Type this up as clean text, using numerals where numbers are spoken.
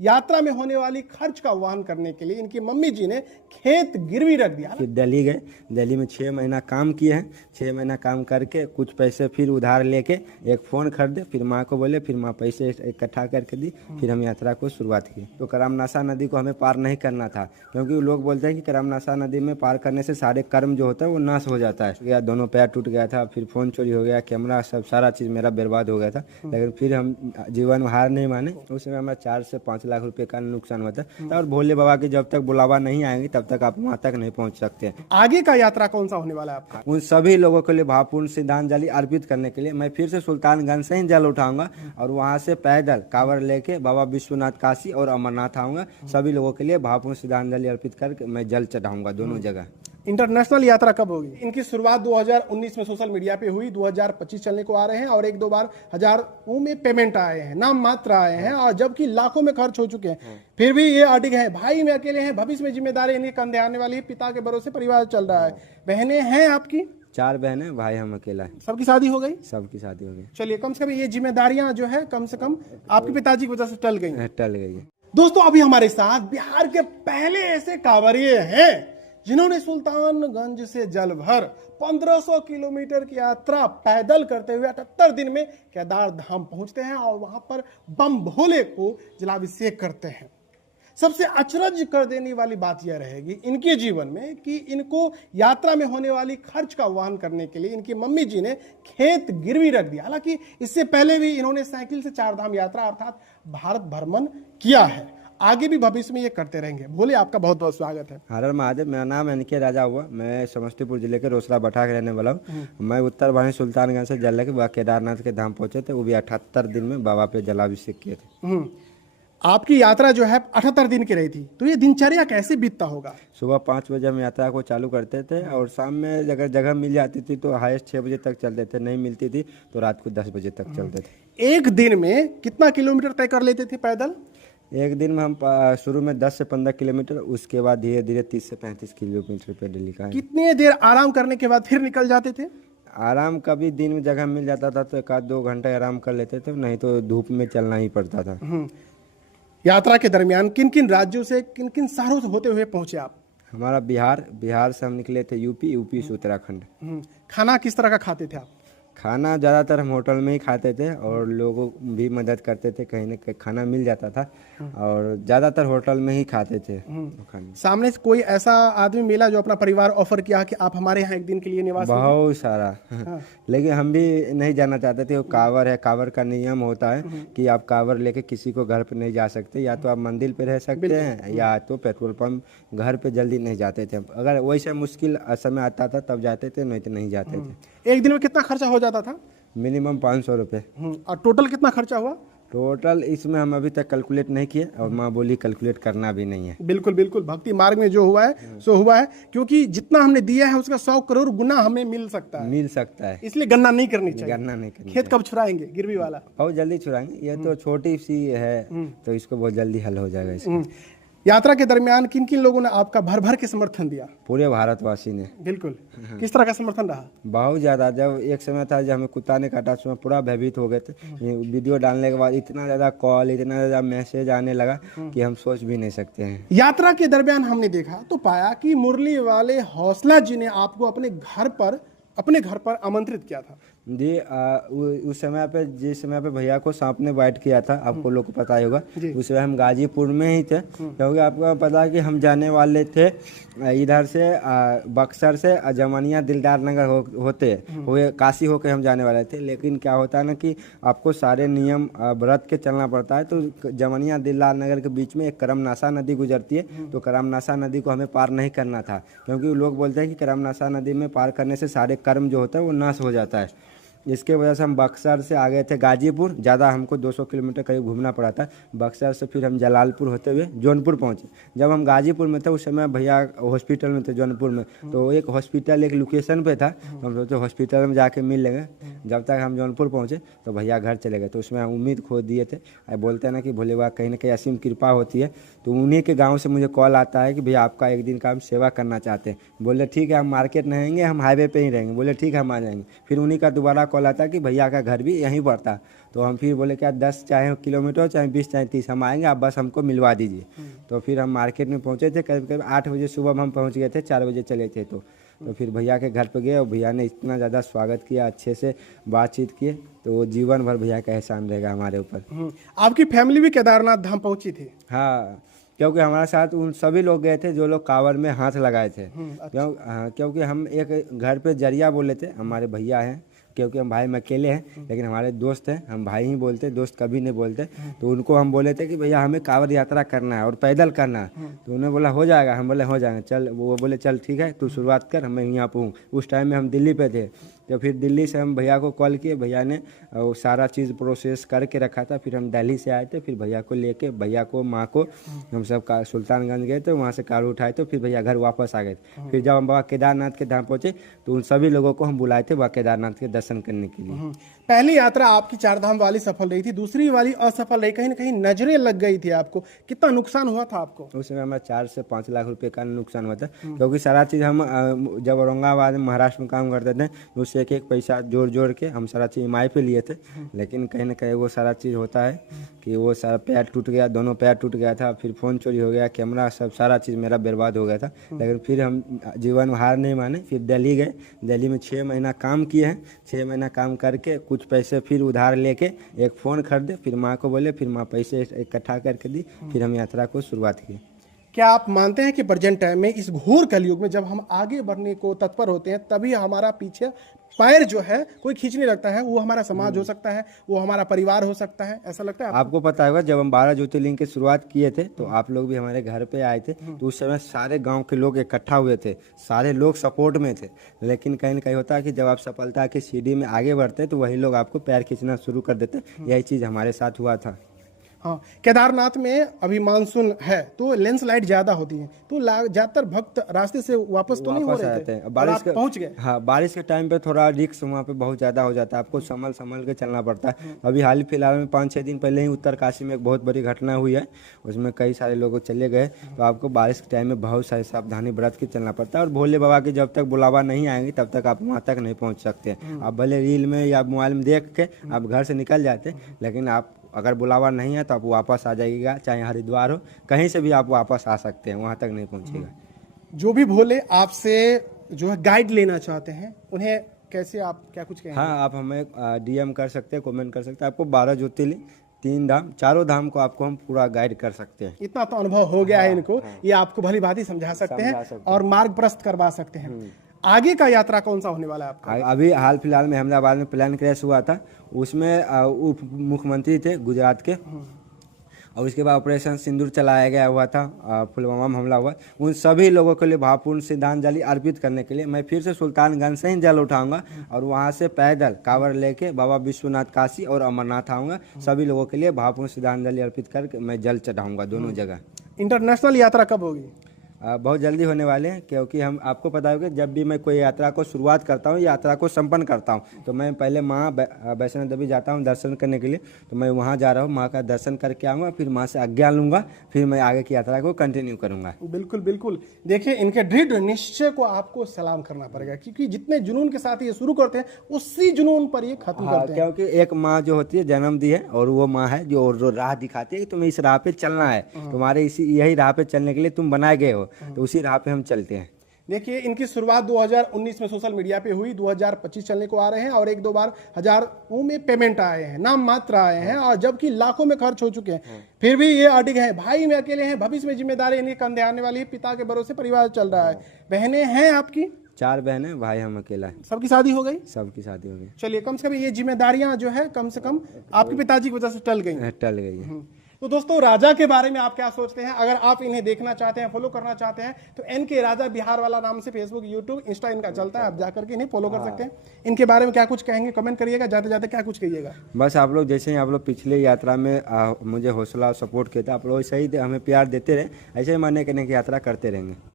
यात्रा में होने वाली खर्च का वहन करने के लिए इनकी मम्मी जी ने खेत गिरवी रख दिया। फिर दिल्ली गए, दिल्ली में 6 महीना काम किए हैं। 6 महीना काम करके कुछ पैसे फिर उधार लेके एक फ़ोन खरीदे, फिर माँ को बोले, फिर माँ पैसे इकट्ठा करके दी, फिर हम यात्रा को शुरुआत की। तो करमनाशा नदी को हमें पार नहीं करना था, क्योंकि लोग बोलते हैं कि करमनाशा नदी में पार करने से सारे कर्म जो होता है वो नाश हो जाता है। गया, दोनों पैर टूट गया था, फिर फ़ोन चोरी हो गया, कैमरा सब सारा चीज़ मेरा बर्बाद हो गया था। लेकिन फिर हम जीवन हार नहीं माने। उस समय हमारा 4 से 5 लाख रुपए का नुकसान हुआ था। और भोले बाबा की जब तक बुलावा नहीं आएंगे तब तक आप वहाँ तक नहीं पहुँच सकते। आगे का यात्रा कौन सा होने वाला है आपका? उन सभी लोगों के लिए भावपूर्ण श्रद्धांजलि अर्पित करने के लिए मैं फिर से सुल्तानगंज से ही जल उठाऊंगा और वहाँ से पैदल कांवड़ लेके बाबा विश्वनाथ काशी और अमरनाथ आऊंगा। सभी लोगों के लिए भावपूर्ण श्रद्धांजलि अर्पित करके मैं जल चढ़ाऊंगा दोनों जगह। इंटरनेशनल यात्रा कब होगी? इनकी शुरुआत 2019 में सोशल मीडिया पे हुई, 2025 चलने को आ रहे हैं और 1-2 बार हजारों में पेमेंट आए हैं, नाम मात्र आए हैं, और जबकि लाखों में खर्च हो चुके हैं। फिर भी ये अडिग है, भाई में अकेले हैं, भविष्य में जिम्मेदारी इन्हें कंधे आने वाली है, पिता के भरोसे परिवार चल रहा है। बहनें हैं आपकी? 4 बहनें, भाई हम अकेला है। सबकी शादी हो गई? सबकी शादी हो गई। चलिए, कम से कम ये जिम्मेदारियां जो है कम से कम आपके पिताजी की वजह से टल गई। टल गई है। दोस्तों, अभी हमारे साथ बिहार के पहले ऐसे कांवरिये हैं जिन्होंने सुल्तानगंज से जल भर 1500 किलोमीटर की यात्रा पैदल करते हुए 78 दिन में केदार धाम पहुंचते हैं और वहां पर बम भोले को जलाभिषेक करते हैं। सबसे अचरज कर देने वाली बात यह रहेगी इनके जीवन में कि इनको यात्रा में होने वाली खर्च का वहन करने के लिए इनकी मम्मी जी ने खेत गिरवी रख दिया। हालांकि इससे पहले भी इन्होंने साइकिल से 4 धाम यात्रा अर्थात भारत भ्रमण किया है, आगे भी भविष्य में ये करते रहेंगे। भोले, आपका बहुत बहुत स्वागत है। हर हर महादेव। मेरा नाम एनके राजा हुआ। मैं समस्तीपुर जिले के रोसड़ा बटा के रहने वाला हूँ। मैं उत्तर वाहिनी सुल्तानगंज से जल लेके केदारनाथ के धाम पहुंचे थे, वो भी 78 दिन में बाबा पे जलाभिषेक किए थे। आपकी यात्रा जो है 78 दिन की रही थी, तो ये दिनचर्या कैसे बीतता होगा? सुबह 5 बजे हम यात्रा को चालू करते थे और शाम में अगर जगह मिल जाती थी तो हाईएस्ट 6 बजे तक चलते थे, नहीं मिलती थी तो रात को 10 बजे तक चलते थे। एक दिन में कितना किलोमीटर तय कर लेते थे पैदल? एक दिन में हम शुरू में 10 से 15 किलोमीटर, उसके बाद धीरे धीरे 30 से 35 किलोमीटर पे डेली का। कितने देर आराम करने के बाद फिर निकल जाते थे? आराम कभी दिन में जगह मिल जाता था तो 1-2 घंटे आराम कर लेते थे, नहीं तो धूप में चलना ही पड़ता था। यात्रा के दरमियान किन किन राज्यों से, किन किन शहरों से होते हुए पहुंचे आप? हमारा बिहार से हम निकले थे यूपी से उत्तराखंड। खाना किस तरह का खाते थे आप? खाना ज़्यादातर हम होटल में ही खाते थे और लोगों भी मदद करते थे, कहीं ना कहीं खाना मिल जाता था और ज़्यादातर होटल में ही खाते थे खाने। सामने से कोई ऐसा आदमी मिला जो अपना परिवार ऑफर किया कि आप हमारे यहाँ एक दिन के लिए निवास? बहुत सारा। लेकिन हम भी नहीं जाना चाहते थे। वो कांवड़ है, कांवड़ का नियम होता है कि आप कांवड़ लेके किसी को घर पे नहीं जा सकते, या तो आप मंदिर पे रह सकते हैं या तो पेट्रोल पंप। घर पे जल्दी नहीं जाते थे। अगर वैसे मुश्किल समय आता था तब जाते थे, नहीं तो नहीं जाते थे। एक दिन में कितना खर्चा हो जाता था? मिनिमम 500 रुपये। और टोटल कितना खर्चा हुआ? टोटल इसमें हम अभी तक कैलकुलेट नहीं किए और माँ बोली कैलकुलेट करना भी नहीं है। बिल्कुल बिल्कुल, भक्ति मार्ग में जो हुआ है सो हुआ है, क्योंकि जितना हमने दिया है उसका 100 करोड़ गुना हमें मिल सकता है। इसलिए गन्ना नहीं करनी चाहिए। गन्ना नहीं करनी। खेत कब छुड़ाएंगे गिरवी वाला? बहुत जल्दी छुड़ाएंगे, ये तो छोटी सी है तो इसको बहुत जल्दी हल हो जाएगा इसका। यात्रा के दरमियान किन किन लोगों ने आपका भर भर के समर्थन दिया? पूरे भारतवासी ने। बिल्कुल। किस तरह का समर्थन रहा? बहुत ज़्यादा। जब एक समय था जब हमें कुत्ता ने काटा, उसमें पूरा भयभीत हो गए थे। वीडियो डालने के बाद इतना ज़्यादा कॉल, इतना ज़्यादा मैसेज आने लगा कि हम सोच भी नहीं सकते हैं। यात्रा के दरमियान हमने देखा तो पाया कि मुरली वाले हौसला जी ने आपको अपने घर पर आमंत्रित किया था। जी, उस समय पे, जिस समय पे भैया को सांप ने बाइट किया था, आपको लोग को पता ही होगा, उस समय हम गाजीपुर में ही थे। क्योंकि आपको पता है कि हम जाने वाले थे इधर से बक्सर से जमानिया दिलदार नगर होते हुए काशी होके हम जाने वाले थे। लेकिन क्या होता है ना कि आपको सारे नियम व्रत के चलना पड़ता है। तो जमानिया दिलदार नगर के बीच में एक करमनाशा नदी गुजरती है, तो करमनाशा नदी को हमें पार नहीं करना था, क्योंकि लोग बोलते हैं कि करमनाशा नदी में पार करने से सारे कर्म जो होता है वो नाश हो जाता है। इसके वजह से हम बक्सर से आ गए थे गाजीपुर। ज़्यादा हमको 200 किलोमीटर करीब घूमना पड़ा था। बक्सर से फिर हम जलालपुर होते हुए जौनपुर पहुंचे। जब हम गाजीपुर में थे उस समय भैया हॉस्पिटल में थे जौनपुर में, तो एक हॉस्पिटल एक लोकेशन पे था, हम सोचे हॉस्पिटल में जाके मिल लेंगे। जब तक हम जौनपुर पहुंचे तो भैया घर चले गए, तो उसमें हम उम्मीद खो दिए थे। बोलते हैं ना कि भोले बाबा कहीं ना कहीं असीम कृपा होती है। तो उन्हीं के गाँव से मुझे कॉल आता है कि भैया आपका एक दिन का हम सेवा करना चाहते हैं। बोले ठीक है, हम मार्केट नहीं आएंगे, हम हाईवे पे ही रहेंगे। बोले ठीक है, हम आ जाएंगे। फिर उन्हीं का दोबारा कॉल आता कि भैया का घर भी यहीं पड़ता। तो हम फिर बोले क्या 10 चाहे किलोमीटर चाहे 20 चाहे 30 हम आएंगे, आप बस हमको मिलवा दीजिए। तो फिर हम मार्केट में पहुँचे थे, करीब करीब 8 बजे सुबह में हम पहुँच गए थे, 4 बजे चले थे। तो फिर भैया के घर पे गए और भैया ने इतना ज़्यादा स्वागत किया, अच्छे से बातचीत किए, तो वो जीवन भर भैया का एहसान रहेगा हमारे ऊपर। आपकी फैमिली भी केदारनाथ धाम पहुंची थी? हाँ, क्योंकि हमारे साथ उन सभी लोग गए थे जो लोग कांवड़ में हाथ लगाए थे। क्योंकि हम एक घर पे जरिया बोले थे, हमारे भैया हैं, क्योंकि हम भाई में अकेले हैं, लेकिन हमारे दोस्त हैं, हम भाई ही बोलते, दोस्त कभी नहीं बोलते। तो उनको हम बोले थे कि भैया हमें कांवड़ यात्रा करना है और पैदल करना है। तो उन्होंने बोला हो जाएगा, हम बोले हो जाएगा, चल। वो बोले चल ठीक है, तू शुरुआत कर, मैं यहाँ पे हूँ। उस टाइम में हम दिल्ली पे थे। तो फिर दिल्ली से हम भैया को कॉल किए, भैया ने वो सारा चीज़ प्रोसेस करके रखा था। फिर हम दिल्ली से आए थे, फिर भैया को लेके, भैया को, माँ को, हम सब का सुल्तानगंज गए थे, वहाँ से कार उठाए थे, फिर भैया घर वापस आ गए थे। फिर जब हम बाबा केदारनाथ के धाम पहुँचे तो उन सभी लोगों को हम बुलाए थे बाबा केदारनाथ के दर्शन करने के लिए। पहली यात्रा आपकी 4 धाम वाली सफल रही थी, दूसरी वाली असफल रही, कहीं ना कहीं नजरें लग गई थी आपको, कितना नुकसान हुआ था आपको? उस समय हमारा 4 से 5 लाख रुपए का नुकसान हुआ था, क्योंकि सारा चीज़ हम जब औरंगाबाद महाराष्ट्र में काम करते थे तो उससे एक पैसा जोड़ के हम सारा चीज़ EMI पे लिए थे। लेकिन कहीं ना कहीं वो सारा चीज़ होता है कि वो सारा पैर टूट गया, दोनों पैर टूट गया था, फिर फ़ोन चोरी हो गया, कैमरा सब सारा चीज़ मेरा बर्बाद हो गया था। लेकिन फिर हम जीवन में हार नहीं माने, फिर दिल्ली गए। दिल्ली में 6 महीना काम किए हैं। 6 महीना काम करके कुछ पैसे फिर उधार लेके एक फ़ोन खरीदे, फिर माँ को बोले, फिर माँ पैसे इकट्ठा करके दी, फिर हम यात्रा को शुरुआत की। क्या आप मानते हैं कि प्रेजेंट टाइम में इस घोर कलयुग में जब हम आगे बढ़ने को तत्पर होते हैं तभी हमारा पीछे पैर जो है कोई खींचने लगता है? वो हमारा समाज हो सकता है, वो हमारा परिवार हो सकता है, ऐसा लगता है आपको पता होगा जब हम 12 ज्योतिर्लिंग की शुरुआत किए थे तो आप लोग भी हमारे घर पे आए थे। तो उस समय सारे गांव के लोग इकट्ठा हुए थे, सारे लोग सपोर्ट में थे। लेकिन कहीं ना कहीं होता है कि जब आप सफलता की सीढ़ी में आगे बढ़ते तो वही लोग आपको पैर खींचना शुरू कर देते। यही चीज़ हमारे साथ हुआ था। हाँ, केदारनाथ में अभी मानसून है तो लैंडस्लाइड ज्यादा होती है, तो ज्यादातर भक्त रास्ते से वापस तो नहीं हो रहे थे, बारिश पहुंच गए। हाँ, बारिश के टाइम पे थोड़ा रिस्क वहाँ पे बहुत ज़्यादा हो जाता है, आपको संभल के चलना पड़ता है। अभी हाल फिलहाल में 5-6 दिन पहले ही उत्तरकाशी में एक बहुत बड़ी घटना हुई है, उसमें कई सारे लोग चले गए। तो आपको बारिश के टाइम में बहुत सारी सावधानी बरत के चलना पड़ता है। और भोले बाबा की जब तक बुलावा नहीं आएंगे तब तक आप वहाँ तक नहीं पहुँच सकते। आप भले रील में या मोबाइल में देख के आप घर से निकल जाते, लेकिन आप अगर बुलावा नहीं है तो आप वापस आ जाइएगा, चाहे हरिद्वार हो, कहीं से भी आप वापस आ सकते हैं, वहाँ तक नहीं पहुँचेगा। जो भी भोले आपसे जो है गाइड लेना चाहते हैं उन्हें कैसे, आप क्या कुछ कहेंगे? हाँ, आप हमें DM कर सकते हैं, कमेंट कर सकते हैं। आपको 12 ज्योतिर्लिंग, 3 धाम, चारों धाम को आपको हम पूरा गाइड कर सकते हैं। इतना तो अनुभव हो गया है इनको, ये आपको भली भांति समझा सकते हैं और मार्ग प्रशस्त करवा सकते हैं। आगे का यात्रा कौन सा होने वाला है आपका? अभी हाल फिलहाल में अहमदाबाद में प्लान क्रैश हुआ था, उसमें उप मुख्यमंत्री थे गुजरात के, और उसके बाद ऑपरेशन सिंदूर चलाया गया हुआ था, पुलवामा में हमला हुआ। उन सभी लोगों के लिए भावपूर्ण श्रद्धांजलि अर्पित करने के लिए मैं फिर से सुल्तानगंज से ही जल उठाऊंगा और वहां से पैदल कांवड़ लेके बाबा विश्वनाथ काशी और अमरनाथ आऊँगा। सभी लोगों के लिए भावपूर्ण श्रद्धांजलि अर्पित करके मैं जल चढ़ाऊँगा दोनों जगह। इंटरनेशनल यात्रा कब होगी? बहुत जल्दी होने वाले हैं, क्योंकि हम आपको पता होगा जब भी मैं कोई यात्रा को शुरुआत करता हूँ, यात्रा को संपन्न करता हूँ, तो मैं पहले माँ वैष्णो देवी जाता हूँ दर्शन करने के लिए। तो मैं वहाँ जा रहा हूँ, माँ का दर्शन करके आऊँगा, फिर माँ से आज्ञा लूँगा, फिर मैं आगे की यात्रा को कंटिन्यू करूँगा। बिल्कुल बिल्कुल। देखिए, इनके दृढ़ निश्चय को आपको सलाम करना पड़ेगा, क्योंकि जितने जुनून के साथ ये शुरू करते हैं उसी जुनून पर ये खत्म करते हैं। क्योंकि एक माँ जो होती है जन्म दी है, और वो माँ है जो राह दिखाती है कि तुम्हें इस राह पे चलना है, तुम्हारे यही राह पे चलने के लिए तुम बनाए गए हो, तो उसी राह पे हम चलते हैं। देखिए, इनकी शुरुआत 2019 में सोशल मीडिया पे हुई, 2025 चलने को आ रहे हैं और 1-2 बार हजारों में पेमेंट आए हैं, नाम मात्र आए हैं, और जबकि लाखों में खर्च हो चुके हैं। फिर भी ये अडिग हैं, भाई में अकेले हैं, भविष्य में जिम्मेदारी इनके कंधे आने वाली है, पिता के भरोसे परिवार चल रहा है। बहनें हैं आपकी? 4 बहनें, भाई हम अकेला है। सबकी शादी हो गई? सबकी शादी हो गई। चलिए, कम से कम ये जिम्मेदारियां जो है कम से कम आपके पिताजी की वजह से टल गई है। तो दोस्तों, राजा के बारे में आप क्या सोचते हैं? अगर आप इन्हें देखना चाहते हैं, फॉलो करना चाहते हैं, तो NK राजा बिहार वाला नाम से फेसबुक, यूट्यूब, इंस्टा इनका चलता है, आप जाकर के इन्हें फॉलो कर सकते हैं। इनके बारे में क्या कुछ कहेंगे, कमेंट करिएगा। जाते जाते क्या कुछ कहिएगा? बस आप लोग जैसे ही आप लोग पिछले यात्रा में मुझे हौसला और सपोर्ट किया था, आप लोग ऐसे ही हमें प्यार देते रहे, ऐसे ही मानने करने की यात्रा करते रहेंगे।